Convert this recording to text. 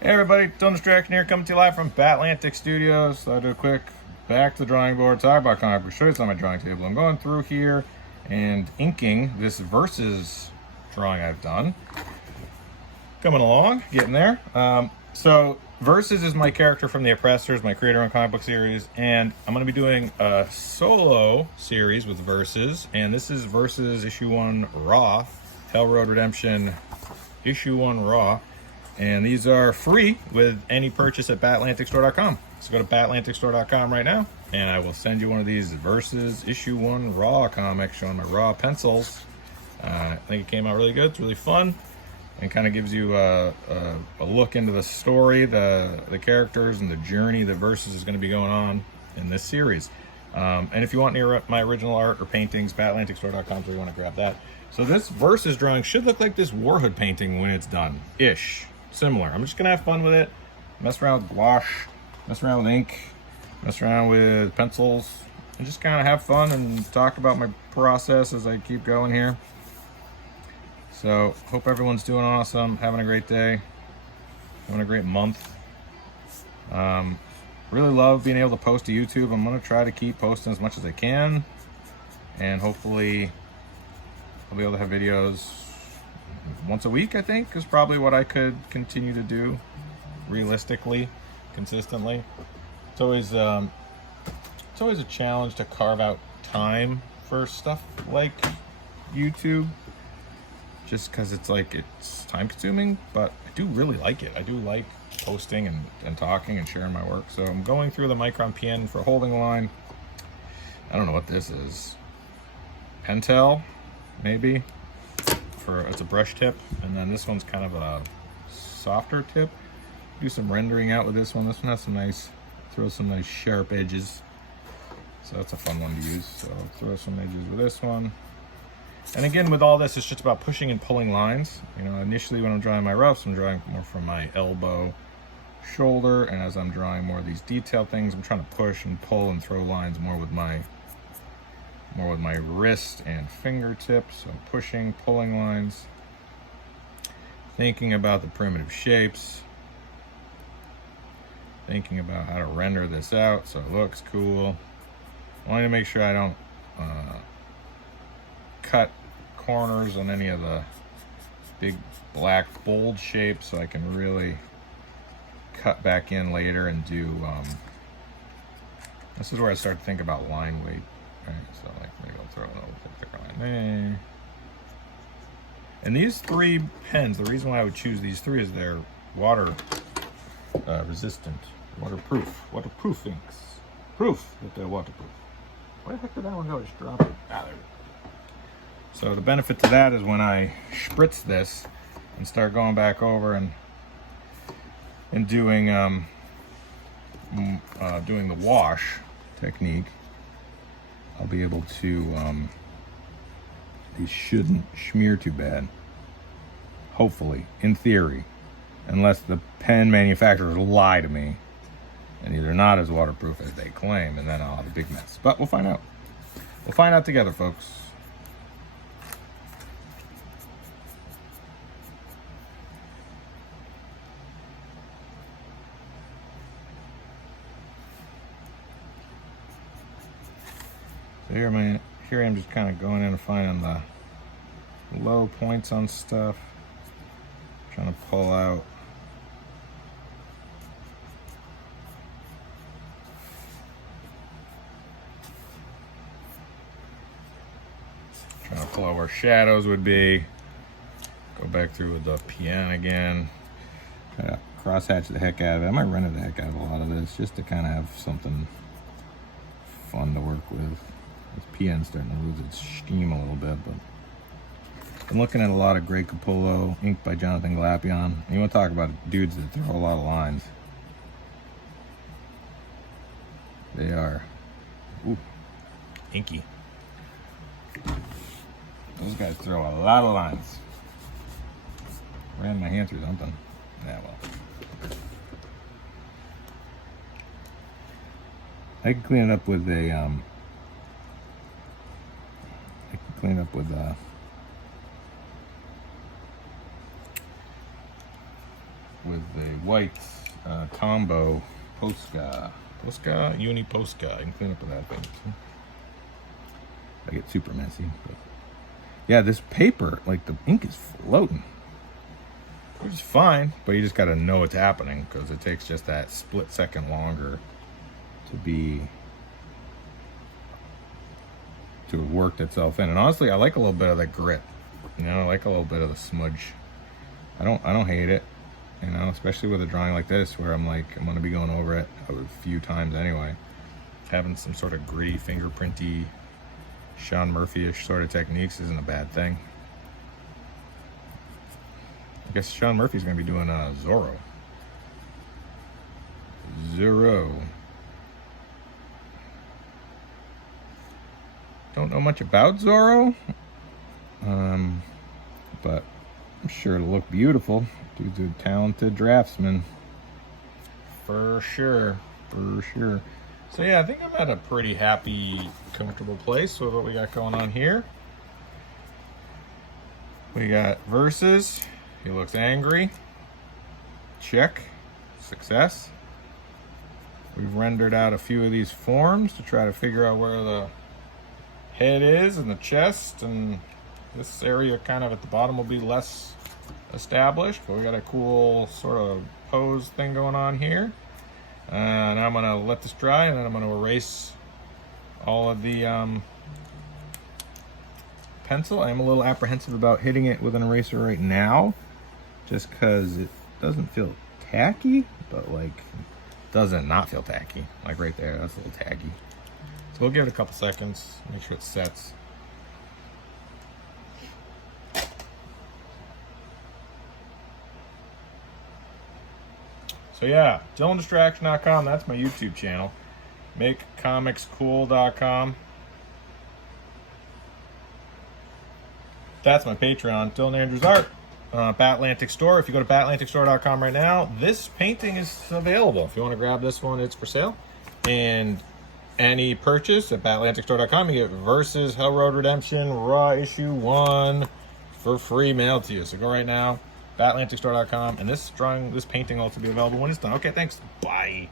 Hey everybody, Don't Distraction here, coming to you live from Batlantic Studios. So I do a quick back to the drawing board, talk about comic books, show you some on my drawing table. I'm going through here and inking this Versus drawing I've done. Coming along, getting there. So Versus is my character from The Oppressors, my creator-owned comic book series, and I'm going to be doing a solo series with Versus, and this is Versus Issue 1 Raw, Hell Road Redemption Issue 1 Raw. And these are free with any purchase at batlanticstore.com. So go to batlanticstore.com right now, and I will send you one of these Versus Issue 1 Raw comics showing my raw pencils. I think it came out really good. It's really fun and kind of gives you a look into the story, the characters, and the journey that Versus is going to be going on in this series. And if you want my original art or paintings, batlanticstore.com is where you want to grab that. So this Versus drawing should look like this Warhood painting when it's done-ish. Similar. I'm just gonna have fun with it, mess around with gouache, mess around with ink, mess around with pencils, and just kind of have fun and talk about my process as I keep going here. So hope everyone's doing awesome, having a great day, having a great month. Really love being able to post to YouTube. I'm gonna try to keep posting as much as I can, and hopefully I'll be able to have videos once a week. I think is probably what I could continue to do realistically, consistently. It's always a challenge to carve out time for stuff like YouTube, just because it's time consuming, but I do really like it. I do like posting and talking and sharing my work. So I'm going through the Micron PN for holding line. I don't know what this is. Pentel, maybe. It's a brush tip, and then this one's kind of a softer tip. Do some rendering out with this one. This one has throw some nice sharp edges, so that's a fun one to use. So throw some edges with this one. And again, with all this, it's just about pushing and pulling lines. You know, initially when I'm drawing my roughs, I'm drawing more from my elbow, shoulder, and as I'm drawing more of these detailed things, I'm trying to push and pull and throw lines more with my wrist and fingertips. So pushing, pulling lines, thinking about the primitive shapes, thinking about how to render this out so it looks cool. Wanting to make sure I don't cut corners on any of the big black bold shapes, so I can really cut back in later and do this is where I start to think about line weight. Right, so maybe I'll throw a little thicker line there. And these three pens, the reason why I would choose these three is they're water resistant, waterproof inks. Proof that they're waterproof. Where the heck did that one go? Just drop it. Ah, there we go. So the benefit to that is when I spritz this and start going back over and doing doing the wash technique, I'll be able to, these shouldn't smear too bad. Hopefully, in theory, unless the pen manufacturers lie to me and they're not as waterproof as they claim, and then I'll have a big mess. But we'll find out. We'll find out together, folks. So here I'm just kind of going in and finding the low points on stuff, trying to pull out where shadows would be. Go back through with the PN again. Try to cross-hatch the heck out of it. I might render the heck out of a lot of this just to kind of have something fun to work with. This PN's starting to lose its steam a little bit, but I'm looking at a lot of Greg Capullo, inked by Jonathan Glapion. You want to talk about dudes that throw a lot of lines. They are inky. Those guys throw a lot of lines. Ran my hand through something. Yeah, well. I can clean it up with a with a white Tombow Posca. Uni Posca. I can clean up with that thing. I get super messy. But yeah, this paper, like the ink is floating. Which is fine, but you just gotta know what's happening because it takes just that split second longer to have worked itself in. And honestly, I like a little bit of the grit. You know, I like a little bit of the smudge. I don't hate it, you know, especially with a drawing like this where I'm gonna be going over it a few times anyway. Having some sort of gritty, fingerprinty, Sean Murphy-ish sort of techniques isn't a bad thing. I guess Sean Murphy's gonna be doing Zorro. Don't know much about Zorro, but I'm sure it'll look beautiful. Dude's a talented draftsman. For sure. So yeah, I think I'm at a pretty happy, comfortable place with what we got going on here. We got Versus. He looks angry. Check. Success. We've rendered out a few of these forms to try to figure out where the head is and the chest, and this area kind of at the bottom will be less established, but we got a cool sort of pose thing going on here. And I'm gonna let this dry, and then I'm gonna erase all of the pencil. I'm a little apprehensive about hitting it with an eraser right now, just because it doesn't feel tacky, but like doesn't not feel tacky. Like right there, that's a little tacky. So we'll give it a couple seconds, make sure it sets. So yeah, DylanDistraction.com, that's my YouTube channel. MakeComicsCool.com. That's my Patreon, Dylan Andrews Art. Batlantic Store. If you go to batlanticstore.com right now, this painting is available. If you want to grab this one, it's for sale. And any purchase at batlanticstore.com, you get Versus Hell Road Redemption Raw Issue 1 for free mailed to you. So go right now, batlanticstore.com, and this painting will also be available when it's done. Okay, thanks. Bye.